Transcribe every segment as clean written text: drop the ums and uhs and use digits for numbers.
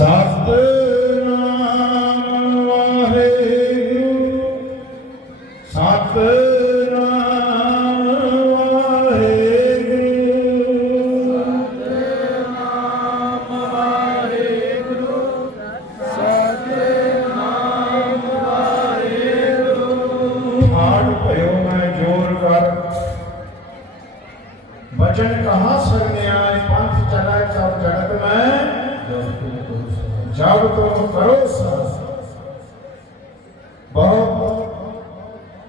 सतनाम वाहेगुरु सतनाम वाहेगुरु सतनाम वाहेगुरु सतनाम वाहेगुरु। ठाड़ भयो मैं जोर कर वचन कहाँ सरने आए पंथ चला तब जगत में जब तुम करो साहस। बहुत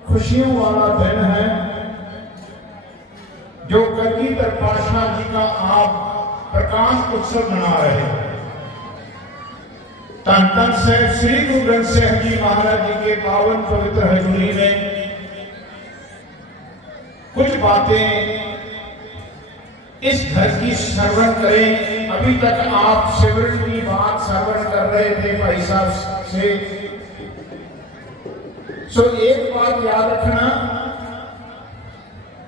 खुशियों वाला दिन है जो कलगीधर पातशाह जी का आप प्रकाश उत्सव मना रहे हैं। धन धन से श्री गुरु ग्रंथ साहिब जी महाराज जी के पावन पवित्र हजूरी में कुछ बातें इस घर की श्रवण करें। अभी तक आप सिमरन की बात श्रवण कर रहे थे भाई साहब से। सो एक बात याद रखना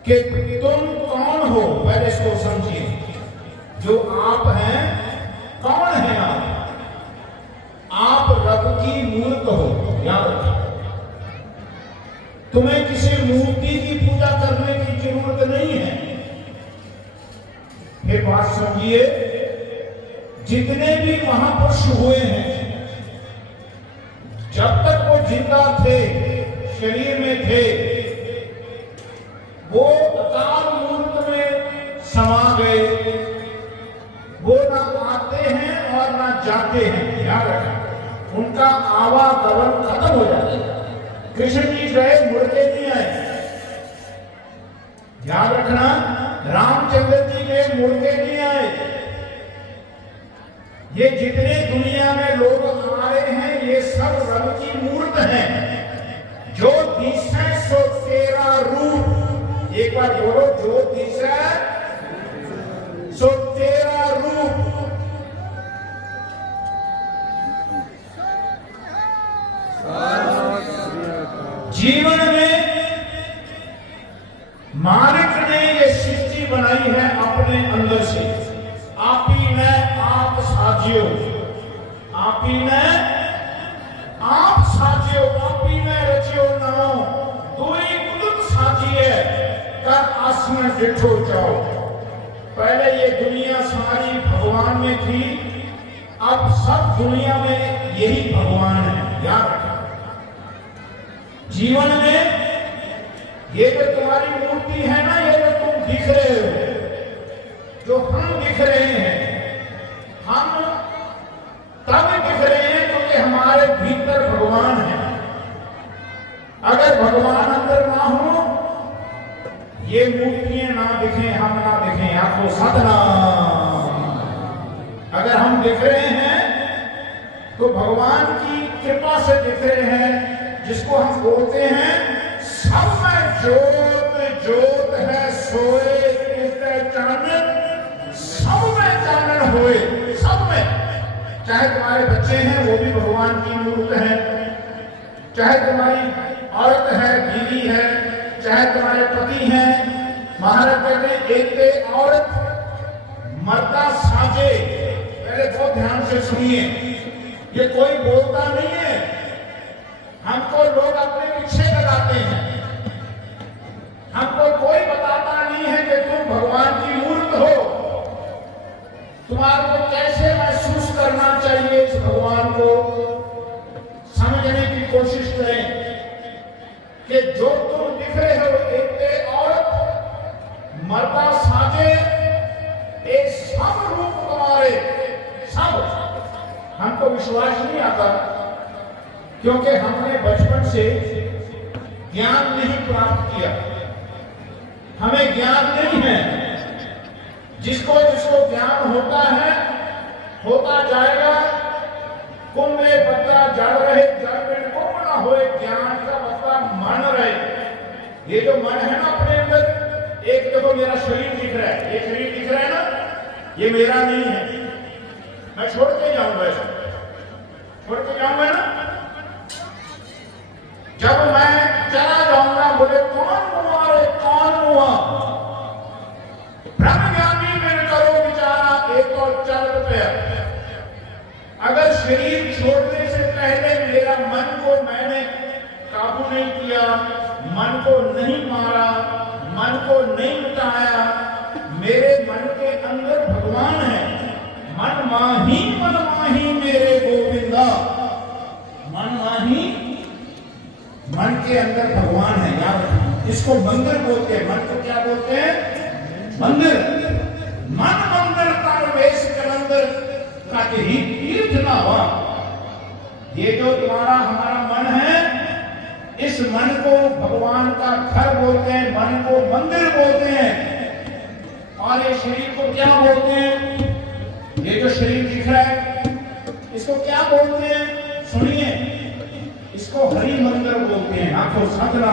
कि तुम कौन हो, पहले इसको समझिए। जो आप हैं, कौन है आप? आप रब की मूर्त हो, याद रखिए। तुम्हें किसी मूर्ति की पूजा करने की जरूरत नहीं है। फिर बात समझिए, जितने भी महापुरुष हुए हैं, जब तक वो जिंदा थे, शरीर में थे, वो अकाल मूर्त में समा गए। वो ना आते हैं और ना जाते हैं, याद रखें। उनका आवागमन खत्म हो जाता है। कृष्ण जी गए, मुड़ के नहीं आए, याद रखना। रामचंद्र जी के मुड़ के नहीं आए। ये जितने दुनिया में लोग आ रहे हैं, ये सब रब की मूर्त हैं। जो दिशा सो तेरा रूप, एक बार बोलो, जो दिशा सो तेरा रूप। जीवन में मालिक ने ये सृष्टि बनाई है अपने अंदर से। आप ही ने आप साजियो, आप ही ने आप साजियो, आप ही ने रचियो नाओ। दुई कुदरत साजिए कर आसमान डिठो जाओ। पहले ये दुनिया सारी भगवान में थी, अब सब दुनिया में यही भगवान है, याद रखना। जीवन में ये जो तुम्हारी मूर्ति है ना, ये जो तुम दिख रहे हो, जो हम दिख रहे हैं, हम तब दिख रहे हैं क्योंकि हमारे भीतर भगवान है। अगर भगवान अंदर ना हो, ये मूर्तियां ना दिखें, हम ना दिखें, आपको सतनाम। अगर हम दिख रहे हैं तो भगवान की कृपा से दिख रहे हैं, जिसको हम बोलते हैं सब में ज्योत ज्योत है सोए चानन, सब में चानन होए। सब में, चाहे तुम्हारे बच्चे हैं वो भी भगवान की मूर्त है, चाहे तुम्हारी औरत है, बीवी है, चाहे तुम्हारे पति हैं। महाराज कहते हैं एक औरत मर्दा साजे। पहले बहुत ध्यान से सुनिए, ये कोई बोलता नहीं है, हमको लोग अपने पीछे लगाते हैं। हमको कोई बताता नहीं है कि तुम भगवान की मूर्त हो। तुम्हारे को कैसे महसूस करना चाहिए इस भगवान को, समझने की कोशिश करें कि जो तुम दिख रहे हो, एक औरत मर्दा साजे, एक सब रूप तुम्हारे, सब। हमको विश्वास नहीं आता क्योंकि हमने बचपन से ज्ञान नहीं प्राप्त किया, हमें ज्ञान नहीं है। जिसको जिसको ज्ञान होता है, होता जाएगा। कुंभ में बच्चा जड़ रहे, जड़ में कुंभ ना होए, ज्ञान का मतलब मन रहे। ये जो मन है ना अपने अंदर, एक देखो मेरा शरीर दिख रहा है, ये शरीर दिख रहा है ना, ये मेरा नहीं है। मैं छोड़ के जाऊंगा, ऐसा छोड़ के जाऊंगा ना। जब मैं चला जाऊंगा, बोले कौन हुआ रे, कौन हुआ? ब्रह्म ज्ञानी में करो विचारा, एक और चल पे अगर शरीर छोड़ने से पहले मेरा मन को मैंने काबू नहीं किया, मन को नहीं मारा, मन को नहीं मिटाया, मेरे मन के अंदर भगवान है। मन माही मेरे गोविंदा, मन माही, मन के अंदर भगवान है। याद रखना, इसको मंदिर बोलते हैं। मन को क्या बोलते हैं? मंदिर। मन मंदिर तन वेश कलंदर काटे ही तीर्थ ना हुआ। ये जो तुम्हारा हमारा मन है, इस मन को भगवान का घर बोलते हैं, मन को मंदिर बोलते हैं। और ये शरीर को क्या बोलते हैं? ये जो शरीर दिख रहा है, इसको क्या बोलते हैं? सुनिए, इसको हरि मंदिर बोलते हैं। आंखों सतना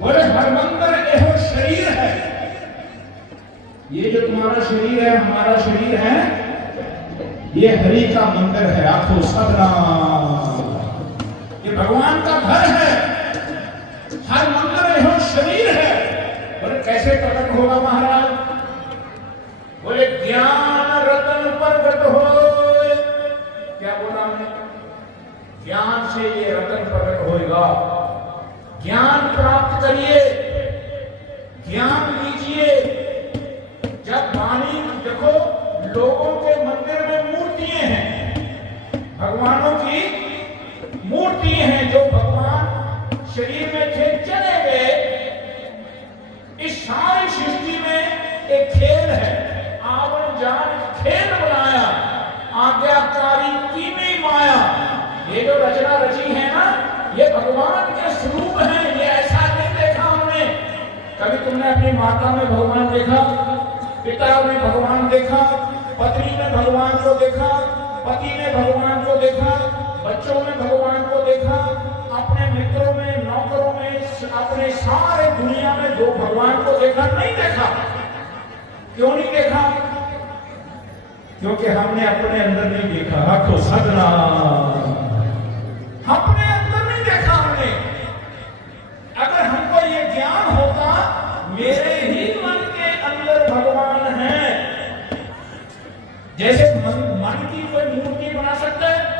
बोले हर मंदिर एहो शरीर है। ये जो तुम्हारा शरीर है, हमारा शरीर है, ये हरि का मंदिर है। आंखों सतना, ये भगवान का घर है। हर मंदिर एहो शरीर है। बोले कैसे प्रकट होगा महाराज? बोले ज्ञान रतन प्रकट हो। क्या बोला हमने? ज्ञान से ये रतन प्रकट होएगा। ज्ञान प्राप्त करिए, ज्ञान लीजिए। जब वाणी देखो, लोगों के मंदिर में मूर्तियां हैं, भगवानों की मूर्तियां हैं। जो भगवान शरीर में थे, चले गए। इस सारी सृष्टि में एक खेल है। आवन जान खेल बनाया, आज्ञाकारी कीमी माया। ये जो रचना रची है ना, ये भगवान के स्वरूप हैं। ये ऐसा नहीं देखा हमने। कभी तुमने अपनी माता में भगवान देखा, पिता ने भगवान देखा, पत्नी ने भगवान को देखा, पति ने भगवान को देखा, बच्चों में भगवान को देखा, अपने मित्रों में, नौकरों में, अपने सारे दुनिया में जो भगवान को देखा? नहीं देखा। क्यों नहीं देखा? क्योंकि हमने अपने अंदर नहीं देखा। आंखों सदना, अपने अंदर नहीं देखा हमने। अगर हमको ये ज्ञान होता, मेरे ही मन के अंदर भगवान है। जैसे मन की कोई मूर्ति बना सकता है?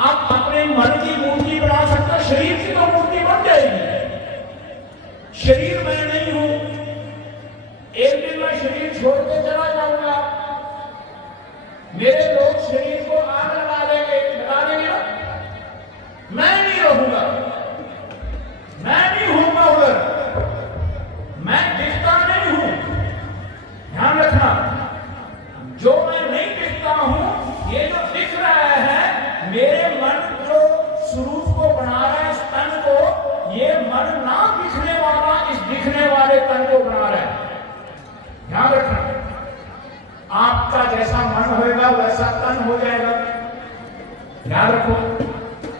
आप अपने मन की मूर्ति बना सकते हो, शरीर की तो मूर्ति बन जाएगी। शरीर मैं नहीं हूं। एक दिन मैं शरीर छोड़ के चला जाऊंगा, मेरे लोग शरीर को आग लगा देंगे ना, मैं नहीं रहूंगा, मैं नहीं हूंगा उधर, मैं दिखता नहीं हूं। ध्यान रखना, जो मैं नहीं दिखता हूं, ये जो दिख रहा है, मेरे मन जो स्वरूप को बना रहा है, इस तन को, ये मन ना दिखने वाला इस दिखने वाले तन को बना रहा है। ध्यान रखना, आपका जैसा मन होएगा वैसा तन हो जाएगा। ध्यान रखो,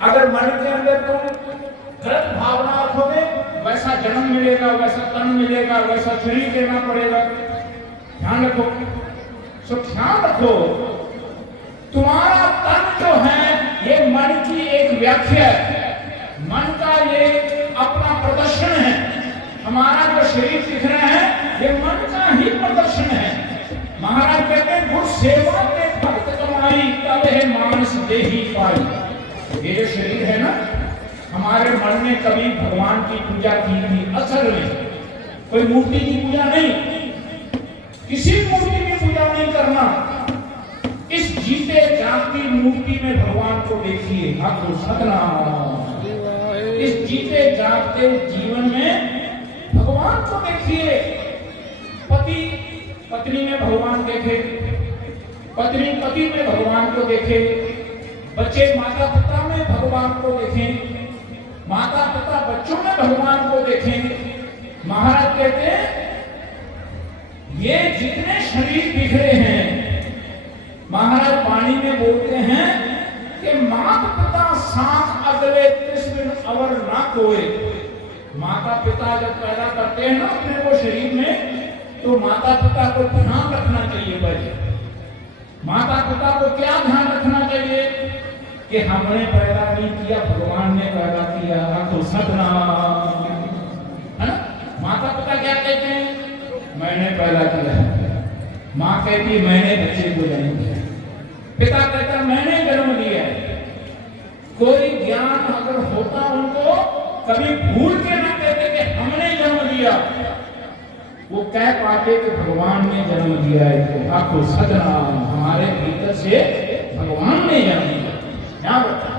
अगर मन के अंदर तुम गलत भावना रखोगे, वैसा जन्म मिलेगा, वैसा तन मिलेगा, वैसा शरीर देना पड़ेगा। ध्यान रखो, सो ध्यान रखो, तुम्हारा तन जो है ये मन की एक व्याख्या है, मन का ये अपना प्रदर्शन है। हमारा जो शरीर दिख रहा है, ये मन का ही प्रदर्शन है। महाराज कहते हैं, गुरु सेवा के भक्त कमाई, तब है मानस देही पाई। ये जो शरीर है ना, हमारे मन ने कभी भगवान की पूजा की थी। असल में कोई मूर्ति की पूजा नहीं, किसी मूर्ति की पूजा नहीं करना। इस जीते जागती मूर्ति में भगवान को देखिए। आपको सतनाम, इस जीते जागते जीवन में भगवान को देखिए। पति पत्नी में भगवान देखे, पत्नी पति में भगवान को देखे, बच्चे माता पिता में भगवान को देखें, माता पिता बच्चों में भगवान को देखें। महाराज कहते हैं, ये जितने शरीर दिख रहे हैं, महाराज वाणी में बोलते हैं कि माता पिता साथ अगले तिस्मिन अवर ना कोई। माता पिता जब पैदा करते हैं ना अपने को शरीर में, तो माता पिता को ध्यान रखना चाहिए। भाई, माता पिता को क्या ध्यान रखना चाहिए कि हमने पैदा नहीं किया, भगवान ने पैदा किया। तो सतनाम, है ना? माता पिता क्या कहते हैं? मैंने पैदा किया। माँ कहती मैंने बच्चे को जन्म दिया, पिता कहता मैंने जन्म दिया है। कोई ज्ञान अगर होता उनको कभी भूल के ना कहते कि हमने जन्म दिया, वो कह पाते कि भगवान ने जन्म दिया है। तो आखो सदनाम, हमारे भीतर से भगवान ने जन्म दिया। क्या बता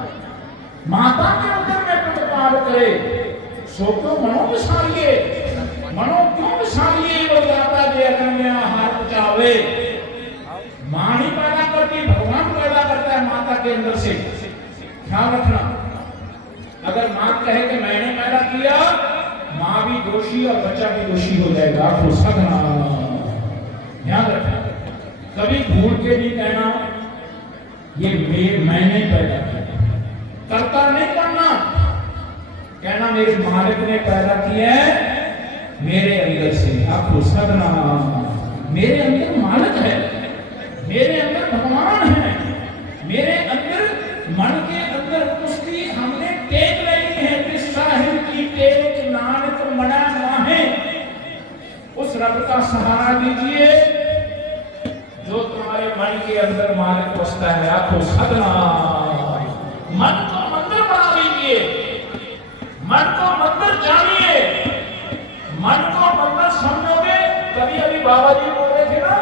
माता के उदर में प्रतिपाल करे, सो क्यों मनो विशालिए, मनो क्यों विशालिए वो जाता जे अगम्या हाथ चावे। मां ही पैदा करती, भगवान पैदा करता है माता के अंदर से। ध्यान रखना, अगर मां कहे कि मैंने पैदा किया, मां भी दोषी और बच्चा भी दोषी हो जाएगा। आपको सदना ध्यान रखना, कभी भूल के नहीं कहना ये मैंने पैदा किया, करता नहीं करना, कहना मेरे मालिक ने पैदा किया है मेरे अंदर से। आपको सदना, मेरे अंदर मालिक है, मेरे अंदर भगवान है, मेरे अंदर मन के अंदर उसकी हमने टेक लेनी है कि साहिब की टेक नानक मना माहे। उस रब का सहारा दीजिए जो तुम्हारे मन के अंदर मालिक बसता है। आपको सदना, मन को मंदिर बना लीजिए, मन को मंदिर जानिए, मन को मंदिर समझोगे। कभी अभी बाबा जी बोल रहे थे ना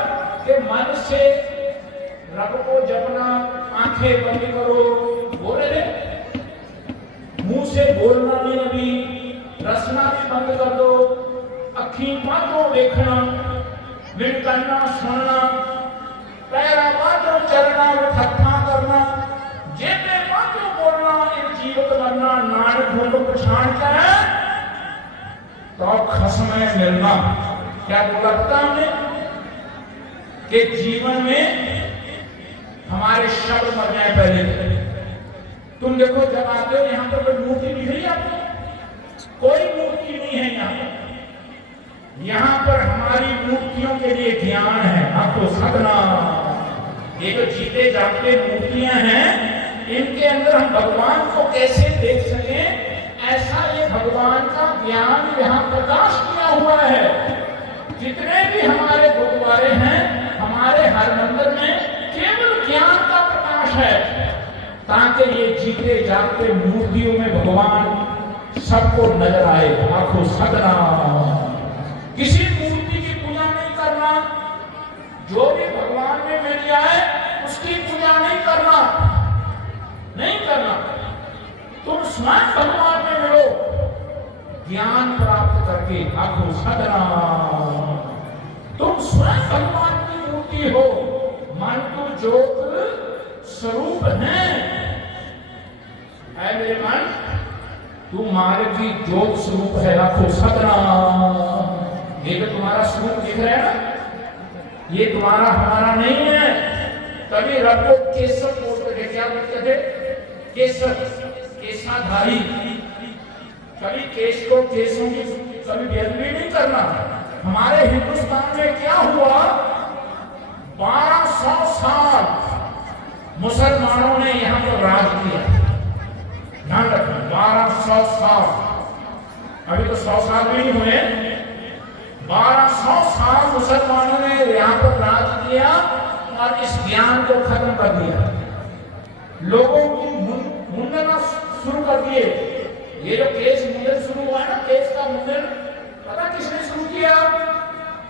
कि मन से रब को जपना, आंखें बंद करो, बोल रहे थे, मुंह से बोलना नहीं, अभी रसना भी बंद कर दो, अखी बातों देखना, बिन करना सुनना, पैरा बातों चलना, हत्था करना, जेबे बातों बोलना, इन जीवत बनना, नानक को पछाणता है तो खसमें मिलना। क्या बोला पता हमने कि जीवन में हमारे शब्द मर जाए पहले। तुम देखो जब आते हो यहाँ पर कोई मूर्ति दिख रही है आपको? कोई मूर्ति नहीं है यहाँ पर। यहाँ पर हमारी मूर्तियों के लिए ज्ञान है। आपको सदना, ये जो जीते जागते मूर्तियां हैं, इनके अंदर हम भगवान को कैसे देख सकें, ऐसा ये भगवान का ज्ञान यहाँ प्रकाश किया हुआ है। जितने भी हमारे गुरुद्वारे हैं, हमारे हर मंदिर में केवल ज्ञान का प्रकाश है, ताकि ये जीते जागते मूर्तियों में भगवान सबको नजर आए। आंखों सदना, किसी मूर्ति की पूजा नहीं करना, जो भी भगवान में मिल जाए उसकी पूजा नहीं करना, नहीं करना। तुम स्वयं भगवान में मिलो ज्ञान प्राप्त करके। आंखों सदना, तुम स्वयं भगवान की मूर्ति हो, मन को ज्योत स्वरूप है मेरे मन, तू मालिक की ज्योत स्वरूप है। आंखों सदना, ये तो तुम्हारा स्वरूप दिख रहा है ना, ये तुम्हारा हमारा नहीं है। कभी रब को केसर बोलते थे, क्या बोलते थे? केसर, केसाधारी। कभी केस को केसों की कभी बेदबी नहीं करना। हमारे हिंदुस्तान में क्या हुआ, 1200 साल मुसलमानों ने यहाँ पर राज किया। ध्यान रखना, 1200 साल, अभी तो 100 साल भी नहीं हुए। 1200 साल मुसलमानों ने यहाँ पर राज किया और इस ज्ञान को खत्म कर दिया। लोगों की मुंडना शुरू कर दिए। ये जो केस मुंडन शुरू हुआ है ना, केस का मुंडन पता किसने शुरू किया?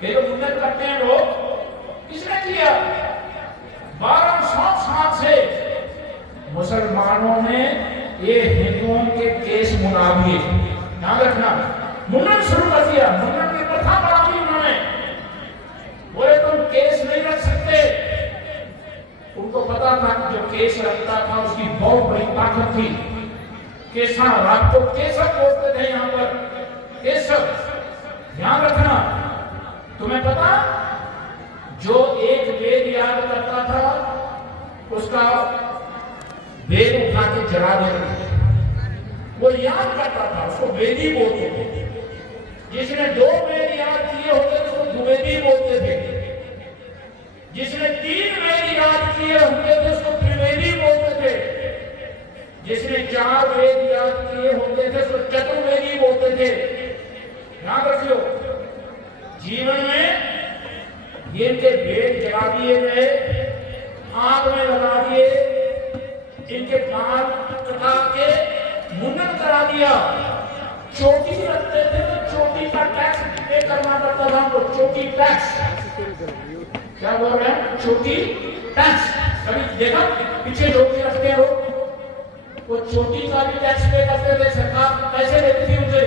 ये जो मुंडन करते हैं लोग, किसने किया? 1200 साल से मुसलमानों ने ये हिंदुओं के केस मुड़ा दिए। ध्यान रखना, मुंडन शुरू कर दिया, मुंडन की प्रथा बढ़ा दी उन्होंने। बोले तुम केस नहीं रख सकते। उनको पता था कि जो केस रखता था उसकी बहुत बड़ी ताकत थी। केसा, रात को केसर बोलते थे यहाँ पर, केसर। ध्यान रखना, तुम्हें पता, जो एक वेद याद करता था उसका वेद उठा के जला देते थे। वो याद करता था, उसको वेदी बोलते थे। जिसने 2 वेद याद किए होते थे उसको द्विवेदी बोलते थे। जिसने 3 वेद याद किए होते थे उसको त्रिवेदी बोलते थे। जिसने 4 वेद याद किए होते थे उसको चतुर्वेदी बोलते थे। ध्यान रखियो, जीवन में ये इनके भेद जला दिए गए, आग में लगा दिए, इनके बाल कटा के मुंडन करा दिया। चोटी रखते थे तो चोटी का टैक्स पे करना पड़ता था हमको, चोटी टैक्स। क्या बोल रहे हैं? चोटी टैक्स। कभी देखा पीछे चोटी रखते हैं लोग, वो चोटी का भी टैक्स पे करते थे, सरकार पैसे देती थी उनसे।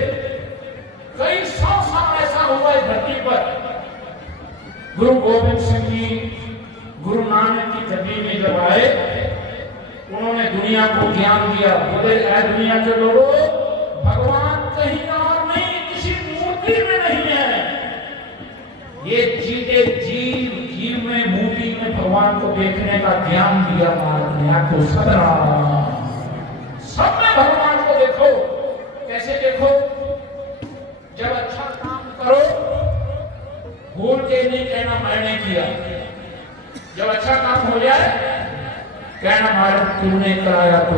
कई 100 साल ऐसा हुआ इस धरती पर। गुरु गोविंद सिंह जी गुरु नानक की गद्दी में जब आए, उन्होंने दुनिया को ज्ञान दिया। बोले ऐ दुनिया के लोगों, भगवान कहीं और नहीं, किसी मूर्ति में नहीं है। ये जीते जीव में, मूर्ति में भगवान को देखने का ज्ञान दिया महाराज ने। आपको सदरा सब में भगवान को देखो। कैसे देखो? जब अच्छा काम करो, भूल के नहीं कहना मैंने किया। जब अच्छा काम हो जाए, कहना महाराज तूने कराया, तो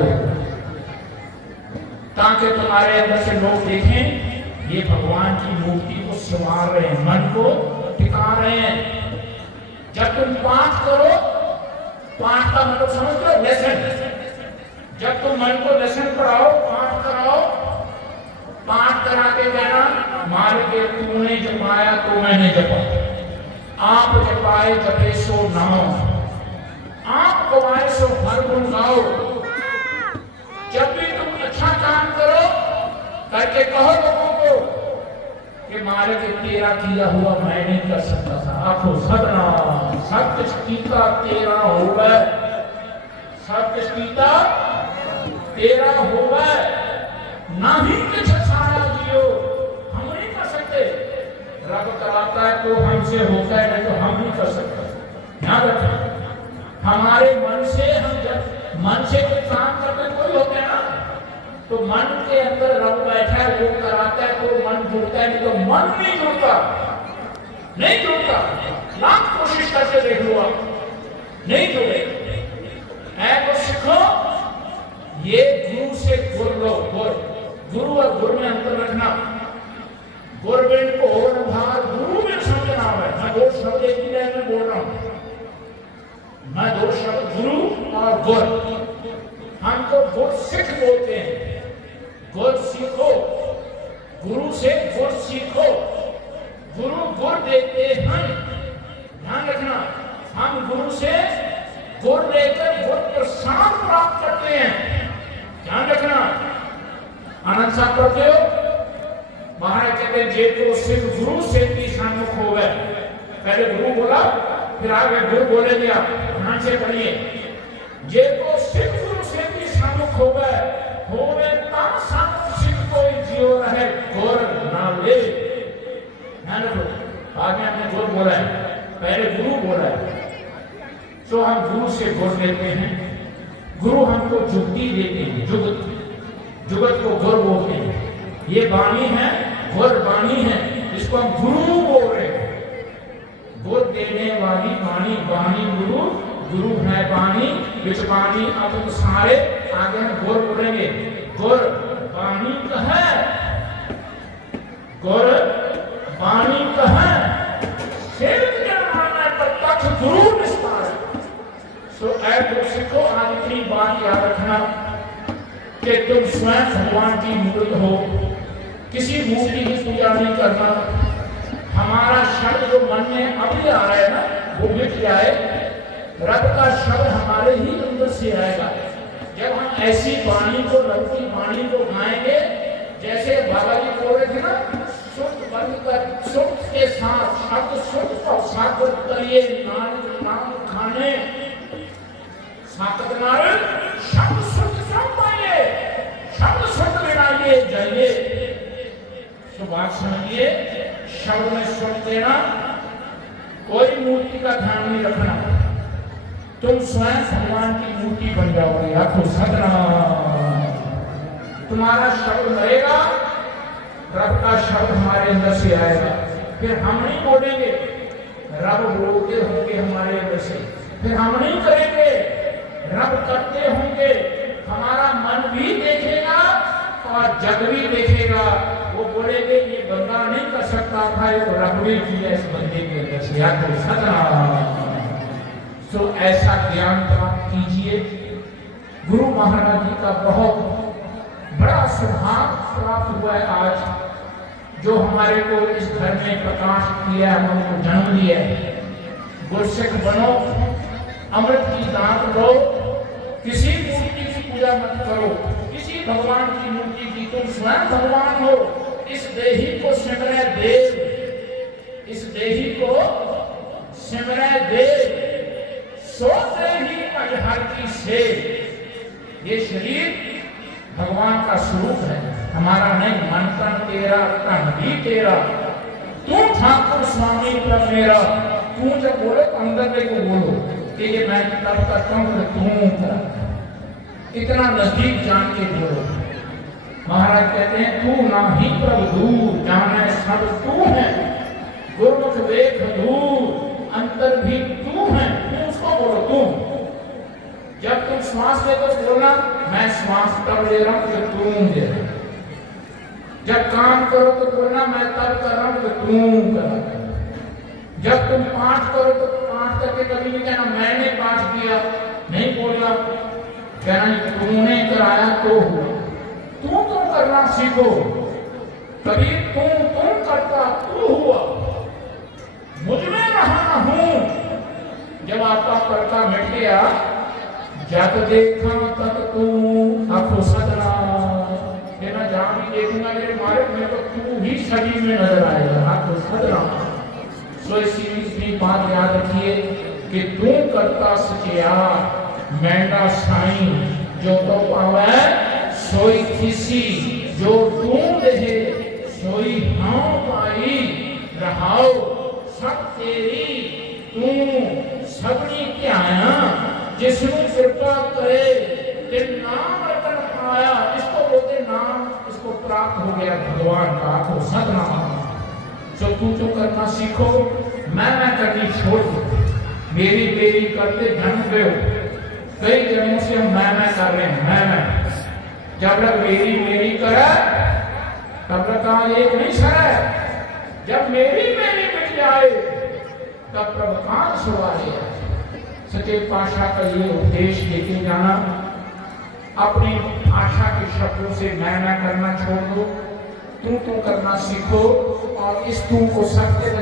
ताकि तुम्हारे अंदर से लोग देखें ये भगवान की मूर्ति को संवार रहे हैं, मन को टिका रहे हैं। जब तुम पाठ करो, पाठ का मतलब समझते हो? लेसन। जब तुम मन को लेसन पढ़ाओ, पाठ कराओ, पाठ करा के कहना मार के तूने जपाया तो मैंने जपा, आप जपाए जपे सो नाओ, आप गवाए सो हर गुण गाओ। जब भी तुम अच्छा काम करो, करके कहो लोगों को कि मारे के तेरा किया हुआ मैं नहीं कर सकता था। आखो सदना सब कुछ कीता तेरा होवे, सब कुछ कीता तेरा होवे, ना ही कुछ सारा जियो। हम नहीं कर सकते, रब कराता है तो हमसे होता है, नहीं तो हम नहीं कर सकते। ध्यान रखें, हमारे मन से, हम जब मन से कोई काम करते कोई होते हैं ना, तो मन के अंदर रब बैठा है, वो कराता है तो मन जुड़ता है, नहीं तो मन नहीं जुड़ता, नहीं जुड़ता। लाख कोशिश करके देख लो आप, नहीं जुड़े। ऐ सीखो, ये गुरु से गुर लो। गुरु और गुरु में अंतर रखना। गुरबिन को गुरु में समझना है। मैं दो शब्द एक ही लाइन में बोल रहा हूं, मैं दो शब्द गुरु और गुर। हमको गुर सिख बोलते हैं, गुर सीखो, गुरु से गुर सीखो। गुरु गुर देते हैं, ध्यान रखना। हम गुरु से गुर लेकर गुर प्रसाद प्राप्त करते हैं, ध्यान रखना। आनंद साहब पढ़ते हो, महाराज कहते हैं जे को सिर्फ गुरु से भी सन्मुख हो गए। पहले गुरु बोला, फिर आगे गुरु बोले दिया। ध्यान से पढ़िए, जे को सिर्फ गुरु से भी सन्मुख हो गए, होवे ता सन्मुख सिख कोई जियो रहे गुर ना ले। ध्यान रखो, आगे हमने गुरु बोला है, पहले गुरु बोला है। तो हम गुरु से गुर लेते हैं। गुरु हमको जुगती देते हैं, जुगत, जुगत को गुर बोलते हैं। ये वाणी है, गुर वाणी है, इसको हम गुरु बोल रहे हैं। गुर देने वाली वाणी, वाणी गुरु, गुरु है वाणी, विच वाणी अब सारे। आगे हम गुर बोलेंगे। गुर वाणी कहे, गुर वाणी कहे, सिर जन्माना प्रत्यक्ष गुरु निस्तार। तो ऐ गुरु सिखो, आज इतनी बात याद रखना कि तुम स्वयं भगवान की मूर्त हो, किसी मूर्ति की पूजा नहीं करना। हमारा शब्द जो मन में अभी आ रहा है ना, वो मिट जाए। रब का शब्द हमारे ही अंदर से आएगा। जब हम ऐसी वाणी को, रब की वाणी को गाएंगे, जैसे बाबा जी बोल रहे थे ना, सुख बंद कर, सुख के साथ शब्द सुख को साधन करिए, नानक नाम खाने सातक नारायण। शब्द सुख सब पाइए, शब्द सुख मिलाइए जाइए। तो बात समझिए, शब्द में सुख देना, कोई मूर्ति का ध्यान नहीं रखना। तुम स्वयं भगवान की मूर्ति बन जाओगे। आखो सदना, तुम्हारा शब्द रहेगा, रब का शब्द हमारे अंदर से आएगा। फिर हम नहीं बोलेंगे, रब बोलते होंगे हमारे अंदर से। फिर हम नहीं करेंगे, रब करते होंगे। हमारा मन भी देखेगा और जग भी देखेगा। वो बोलेंगे ये बंदा नहीं कर सकता था, ये तो रब ने किया इस बंदे के अंदर से, या तो सतनाम। तो ऐसा ज्ञान प्राप्त कीजिए। गुरु महाराज जी का बहुत बड़ा सौभाग्य प्राप्त हुआ है आज, जो हमारे को इस घर में प्रकाश किया है, हमको जन्म दिया है। गुरसिख बनो, अमृत की दात दो, किसी मूर्ति की पूजा मत करो, किसी भगवान की मूर्ति की, तुम स्वयं भगवान हो। इस देही को सिमरै देव, इस देही को सिमरै देव, सो देही अजहर की सेव। ये शरीर भगवान का स्वरूप है, हमारा नहीं। मन तन तेरा, तन भी तेरा, तू ठाकुर स्वामी पर मेरा। तू जब बोले तो अंदर को बोलो कि ये मैं तब करता हूं, तू कर, इतना नजदीक जान के बोलो। महाराज कहते हैं तू ना ही प्रभु दूर, जाने सब तू है। गुरमुख वेख दूर, अंतर भी तू है। तू उसको बोलो तू। जब तुम श्वास ले तो बोलना मैं श्वास तब ले रहा हूं कि तू दे रहा। जब काम करो तो बोलना मैं तब कर रहा हूं कि तू कर। जब तुम पाठ करो तो पाठ करके कभी नहीं कहना मैंने पाठ किया, नहीं बोलना, कहना तूने कराया तो हुआ। तू करना सीखो। कभी तुम करता तू हुआ, मुझमें रहा हूं। जब आपका कर्ता मिट गया, जब देखा तब तू आंखों सजना, मैं जहां भी देखूंगा मेरे मारे में तो तू ही सभी में नजर आएगा, आंखों सजना। सो इसी बात याद रखिए कि तू करता सचिया मैंडा साई, जो तो पावे सोई किसी, जो तू दे सोई हाँ पाई। रहाओ सब तेरी, तू सबनी ध्याया, जिसनु कृपा करे ते नाम रतन पाया। इसको बोलते नाम, इसको प्राप्त हो गया भगवान का, आपको सतनाम। जो तू करना सीखो, मैं करनी छोड़ दो। मेरी करते जन्म गए, कई जन्मों से हम मैं कर रहे हैं, मैं। जब तक मेरी करे तब तक एक नहीं सर। जब मेरी मिट जाए तब प्रभु कहां सवारे। सच्चे पातशाह का ये उपदेश लेके जाना, अपनी भाषा के शब्दों से मैं करना छोड़ दो, तू करना सीखो। और इस तू को सत्य